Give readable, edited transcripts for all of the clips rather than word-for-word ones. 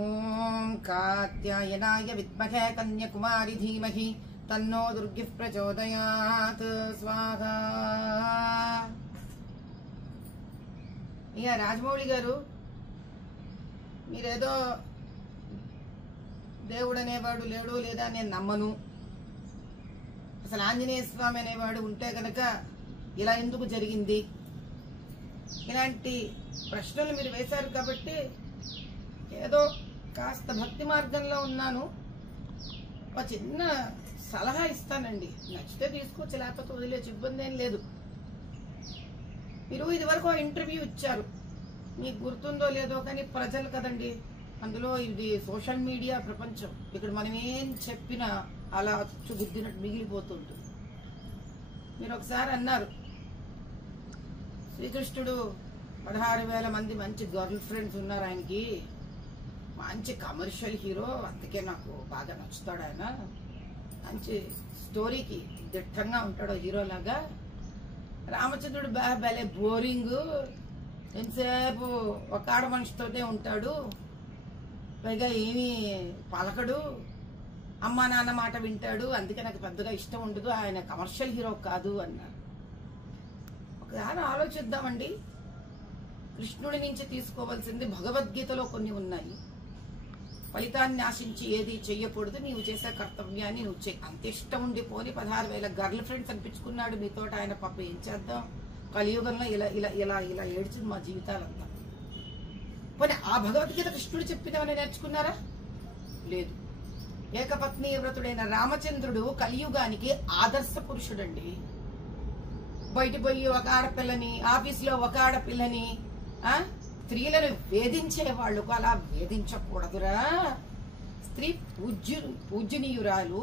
ఓం కాత్యాయనాయ విద్మహే కన్యాకుమారి ధీమహి తన్నో దుర్గి ప్రచోదయాత్ స్వాహా. ఇక రాజమౌళి గారు, మీరేదో దేవుడు అనేవాడు లేడు లేదా నేను నమ్మను, అసలు ఆంజనేయ స్వామి అనేవాడు ఉంటే గనక ఇలా ఎందుకు జరిగింది, ఇలాంటి ప్రశ్నలు మీరు వేశారు కాబట్టి ఏదో కాస్త భక్తి మార్గంలో ఉన్నాను, ఒక చిన్న సలహా ఇస్తానండి. నచ్చితే తీసుకోవచ్చు, లేకపోతే వదిలేసి ఇబ్బంది ఏం లేదు. మీరు ఇదివరకు ఇంటర్వ్యూ ఇచ్చారు, మీకు గుర్తుందో లేదో కానీ ప్రజలు కదండి, అందులో ఇది సోషల్ మీడియా ప్రపంచం, ఇక్కడ మనం ఏం చెప్పినా అలా అచ్చుగుద్దినట్టు మిగిలిపోతుంటుంది. మీరు ఒకసారి అన్నారు, శ్రీకృష్ణుడు 16,000 మంది మంచి గర్ల్ ఫ్రెండ్స్ ఉన్నారు ఆయనకి, మంచి కమర్షియల్ హీరో, అందుకే నాకు బాగా నచ్చుతాడు ఆయన, మంచి స్టోరీకి దిట్టంగా ఉంటాడు హీరోలాగా. రామచంద్రుడు భలే బోరింగ్, ఎంతసేపు ఒక ఆడ మనిషితోనే ఉంటాడు, పైగా ఏమీ పలకడు, అమ్మా నాన్న మాట వింటాడు, అందుకే నాకు పెద్దగా ఇష్టం ఉండదు, ఆయన కమర్షియల్ హీరో కాదు అన్నారు. ఒకసారి ఆలోచిద్దామండి. కృష్ణుడి నుంచి తీసుకోవాల్సింది భగవద్గీతలో కొన్ని ఉన్నాయి. ఫలితాన్ని ఆశించి ఏది చెయ్యకూడదు, నీవు చేసే కర్తవ్యాన్ని నువ్వు చెయ్యి. అంత ఇష్టం ఉండి పోని 16,000 గర్ల్ ఫ్రెండ్స్ అనిపించుకున్నాడు మీతో ఆయన, పాప ఏం చేద్దాం, కలియుగంలో ఇలా ఇలా ఇలా ఇలా ఏడ్చింది మా జీవితాలంతా. పోనీ ఆ భగవద్గీత కృష్ణుడు చెప్పినవని నేర్చుకున్నారా? లేదు. ఏకపత్ని వ్రతుడైన రామచంద్రుడు కలియుగానికి ఆదర్శ పురుషుడండి. బయట పోయి ఒక ఆడపిల్లని, ఆఫీసులో ఒక ఆడపిల్లని, స్త్రీలను వేధించేవాళ్ళు అలా వేధించకూడదురా. స్త్రీ పూజ్యనీయురాలు.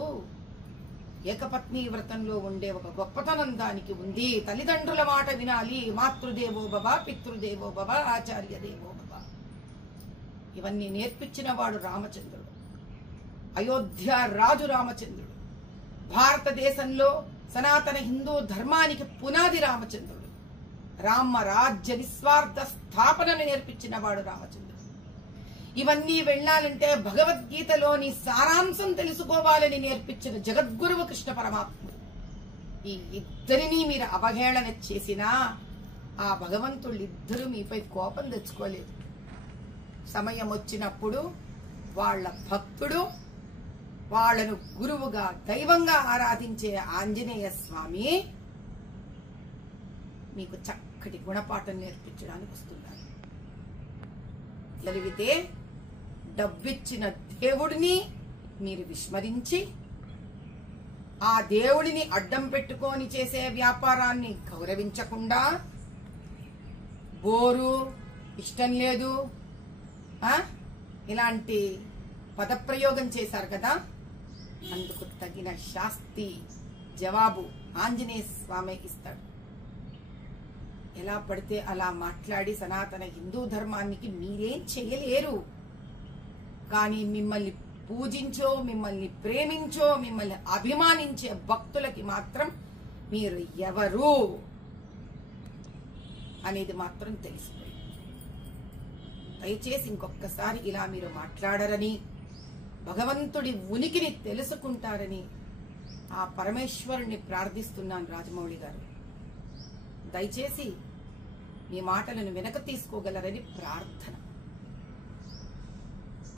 ఏకపత్ని వ్రతంలో ఉండే ఒక గొప్పతనం దానికి ఉంది. తల్లిదండ్రుల మాట వినాలి. మాతృదేవో భవ, పితృదేవో భవ, ఆచార్య దేవో భవ. ఇవన్నీ నేర్పించిన వాడు రామచంద్రుడు. అయోధ్య రాజు రామచంద్రుడు. భారతదేశంలో సనాతన హిందూ ధర్మానికి పునాది రామచంద్రుడు. రామ రాజ్య నిస్వార్థ స్థాపనను నేర్పించిన వాడు రామచంద్రుడు. ఇవన్నీ వెళ్ళాలంటే భగవద్గీతలోని సారాంశం తెలుసుకోవాలని నేర్పించిన జగద్గురువు కృష్ణ పరమాత్ముడు. ఈ ఇద్దరినీ మీరు అవహేళన చేసినా ఆ భగవంతుళ్ళిద్దరూ మీపై కోపం తెచ్చుకోలేదు. సమయం వచ్చినప్పుడు వాళ్ళ భక్తుడు, వాళ్లను గురువుగా దైవంగా ఆరాధించే ఆంజనేయ స్వామి మీకు చక్కటి గుణపాఠం నేర్పించడానికి వస్తున్నారు. జరిగితే డబ్బిచ్చిన దేవుడిని మీరు విస్మరించి ఆ దేవుడిని అడ్డం పెట్టుకొని చేసే వ్యాపారాన్ని గౌరవించకుండా బోరు, ఇష్టం లేదు ఇలాంటి పదప్రయోగం చేశారు కదా, అందుకు తగిన శాస్తి జవాబు ఆంజనేయ స్వామి ఇస్తాడు. ఎలా పడితే అలా మాట్లాడి సనాతన హిందూ ధర్మానికి మీరేం చేయలేరు. కానీ మిమ్మల్ని పూజించో, మిమ్మల్ని ప్రేమించో, మిమ్మల్ని అభిమానించే భక్తులకి మాత్రం మీరు ఎవరు అనేది మాత్రం తెలిసిపోయింది. దయచేసి ఇంకొకసారి ఇలా మీరు మాట్లాడరని, భగవంతుడి ఉనికిని తెలుసుకుంటారని ఆ పరమేశ్వరుని ప్రార్థిస్తున్నాను. రాజమౌళి గారు, దయచేసి మీ మాటలను వెనక తీసుకోగలరని ప్రార్థన.